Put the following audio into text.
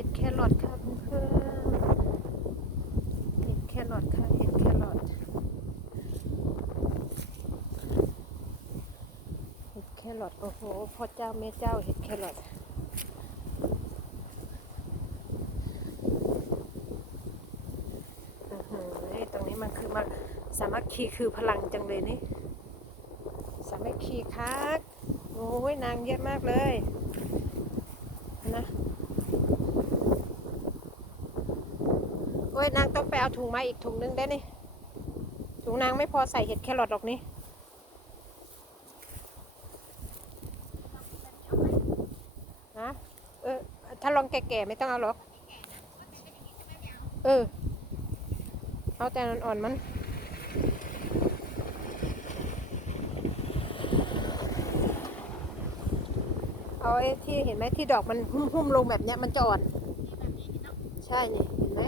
ห็ดแครอทค่ะเพื่อนเห็ดแครอทค่ะเห็ดแครอทเห็ดแครอทโอ้โหพ่อเจ้าแม่เจ้าเห็ดแครอทอือหือไอ้ตรงนี้มันคือมาสามัคคีคือพลังจังเลยนี่สามัคคีคักโอ้ยนางเยอะมากเลยนะโอ้ยนางต้องไปเอาถุงมาอีกถุงนึงได้นี่ถุงนางไม่พอใส่เห็ดแครอทหรอกนี่ฮะเออถ้าลองแก่ๆไม่ต้องเอาหรอก เออ เอาแต่อ่อนๆมันเอาไอ้ที่เห็นไหมที่ดอกมันหุ้มๆลงแบบเนี้ยมันจะอ่อน ใช่นี่เห็นไหม